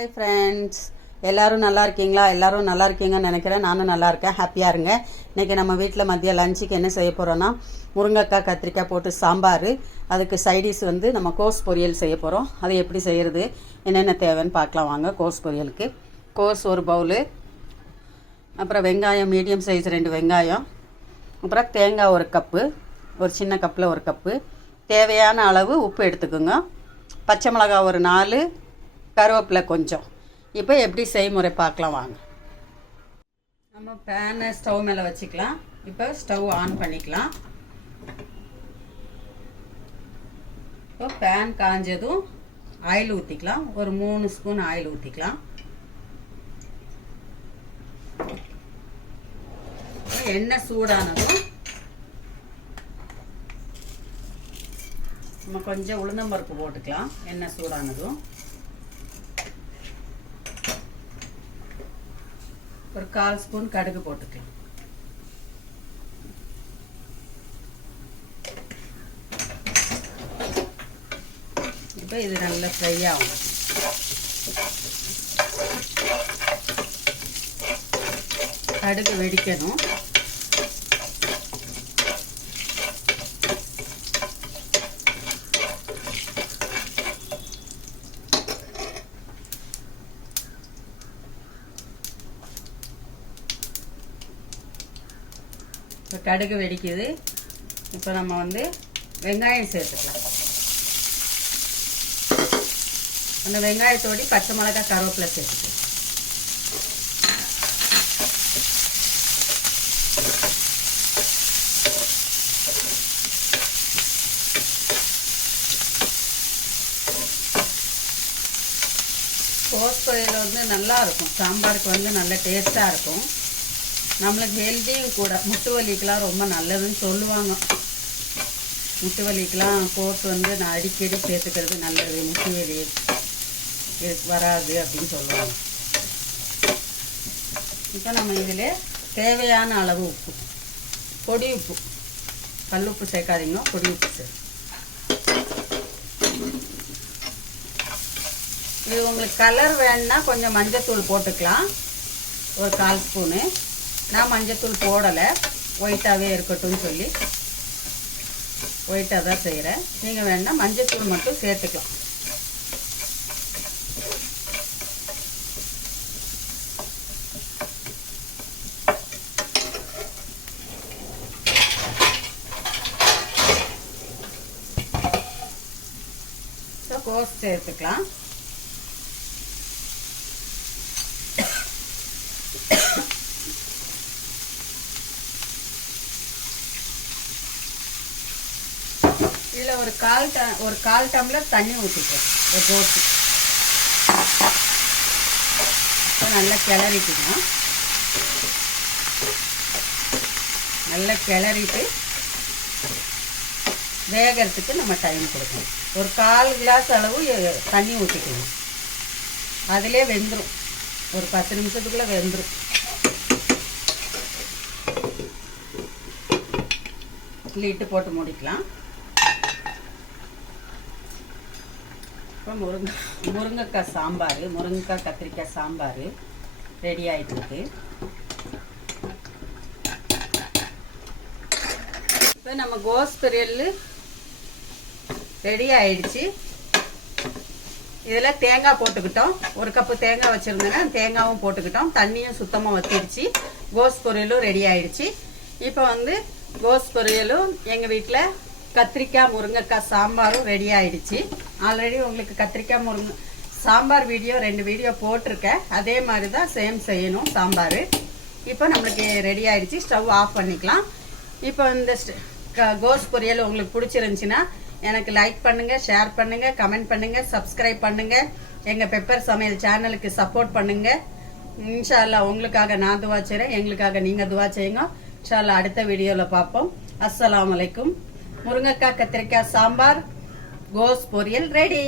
Hi friends, எல்லோரும் நல்லா இருக்கீங்களா? எல்லோரும் நல்லா இருக்கீங்கன்னு நினைக்கிறேன். நானும் நல்லா இருக்கேன். ஹாப்பியாக இருங்க. இன்றைக்கி நம்ம வீட்டில் மதியம் லஞ்சுக்கு என்ன செய்ய போகிறோன்னா, முருங்கைக்காய் கத்திரிக்காய் போட்டு சாம்பார், அதுக்கு சைடிஷ் நம்ம கோஸ் பொரியல் செய்ய போகிறோம். அது எப்படி செய்கிறது, என்னென்ன தேவைன்னு பார்க்கலாம் வாங்க. கோஸ் பொரியலுக்கு கோஸ் ஒரு பவுலு, அப்புறம் வெங்காயம் மீடியம் சைஸ் 2 வெங்காயம், அப்புறம் தேங்காய் ஒரு கப்பு, ஒரு சின்ன கப்பில் ஒரு கப்பு, தேவையான அளவு உப்பு எடுத்துக்கோங்க, பச்சை மிளகாய் ஒரு 4, கருவேப்பிலை கொஞ்சம். இப்போ எப்படி செய்முறை பார்க்கலாம் வாங்க. நம்ம பேனை ஸ்டவ் மேலே வச்சுக்கலாம். இப்போ ஸ்டவ் ஆன் பண்ணிக்கலாம். இப்போ பேன் காஞ்சதும் ஆயில் ஊற்றிக்கலாம். ஒரு 3 ஸ்பூன் ஆயில் ஊற்றிக்கலாம். எண்ணெய் சூடானதும் நம்ம கொஞ்சம் உளுந்தம்பருப்பு போட்டுக்கலாம். எண்ணெய் சூடானதும் ஒரு 1/4 ஸ்பூன் கடுகு போட்டுக்கலாம். இப்போ இது நல்லா ஃப்ரை ஆகும். கடுகு வெடிக்கணும். இப்போ கடுகு வெடிக்குது. இப்போ நம்ம வெங்காயம் சேர்த்துக்கலாம். அந்த வெங்காயத்தோடி பச்சை மிளகாய் கருவேப்பிலை சேர்த்துக்கலாம். கோஸ் பொரியல் நல்லா இருக்கும். சாம்பாருக்கு நல்ல டேஸ்ட்டாக இருக்கும். நம்மளுக்கு ஹெல்த்தியும் கூட. முட்டு வலிக்கெலாம் ரொம்ப நல்லதுன்னு சொல்லுவாங்க. முட்டு வலிக்கெலாம் கோஸ் நான் அடிக்கடி சேர்த்துக்கிறது நல்லது, முட்டு வலி வராது அப்படின்னு சொல்லுவாங்க. இப்போ நம்ம இதில் தேவையான அளவு உப்பு, பொடி உப்பு, கல்லுப்பு சேர்க்காதீங்க, பொடி உப்பு சேர்த்து. இது உங்களுக்கு கலர் வேணுன்னா கொஞ்சம் மஞ்சத்தூள் போட்டுக்கலாம், ஒரு 1/4 ஸ்பூனு. நான் மஞ்சத்தூள் போடலை, ஒயிட்டாகவே இருக்கட்டும்னு சொல்லி ஒயிட்டாக தான் செய்கிறேன். நீங்கள் வேணால் மஞ்சத்தூள் மட்டும் சேர்த்துக்கலாம். கோஸ் சேர்த்துக்கலாம். இதில் ஒரு கால் டம்ளர் தண்ணி ஊற்றிக்கலாம். ஒரு ரோட்டு நல்லா கிளறிக்கலாம். நல்லா கிளறிட்டு வேகிறதுக்கு நம்ம டைம் கொடுக்கணும். ஒரு 1/4 கிளாஸ் அளவு தண்ணி ஊற்றிக்கணும். அதிலே வெந்துடும். ஒரு 10 நிமிஷத்துக்குள்ளே வெந்துடும். லிட்டு போட்டு மூடிக்கலாம். இப்போ முருங்கைக்காய் சாம்பார், முருங்கைக்காய் கத்திரிக்காய் சாம்பார் ரெடி ஆகிட்டு இருக்கு. இப்போ நம்ம கோஸ் பொரியல் ரெடி ஆயிடுச்சு. இதில் தேங்காய் போட்டுக்கிட்டோம். 1 கப்பு தேங்காய் வச்சுருந்தேன்னா தேங்காயும் போட்டுக்கிட்டோம். தண்ணியும் சுத்தமாக வற்றிடுச்சு. கோஸ் பொரியலும் ரெடி ஆயிடுச்சு. இப்போ கோஸ் பொரியலும் எங்கள் வீட்டில் கத்திரிக்காய் முருங்கைக்காய் சாம்பாரும் ரெடி ஆயிடுச்சு. ஆல்ரெடி உங்களுக்கு கத்திரிக்காய் முருங்கை சாம்பார் வீடியோ 2 வீடியோ போட்டிருக்கேன். அதே மாதிரி தான் சேம் செய்யணும் சாம்பார். இப்போ நம்மளுக்கு ரெடி ஆயிடுச்சு. ஸ்டவ் ஆஃப் பண்ணிக்கலாம். இப்போ இந்த கோஸ் பொரியல் உங்களுக்கு பிடிச்சிருந்துச்சின்னா எனக்கு லைக் பண்ணுங்கள், ஷேர் பண்ணுங்கள், கமெண்ட் பண்ணுங்கள், சப்ஸ்கிரைப் பண்ணுங்கள். எங்கள் பெப்பர் சமையல் சேனலுக்கு சப்போர்ட் பண்ணுங்கள். இன்ஷா அல்லாஹ் உங்களுக்காக நான் துவா செய்கிறேன், எங்களுக்காக நீங்கள் துவா செய்யுங்க. இன்ஷா அல்லாஹ் அடுத்த வீடியோவில் பார்ப்போம். அஸ்ஸலாமு அலைக்கும். முருங்கைக்காய் கத்திரிக்காய் சாம்பார் கோஸ் பொரியல் ரெடி.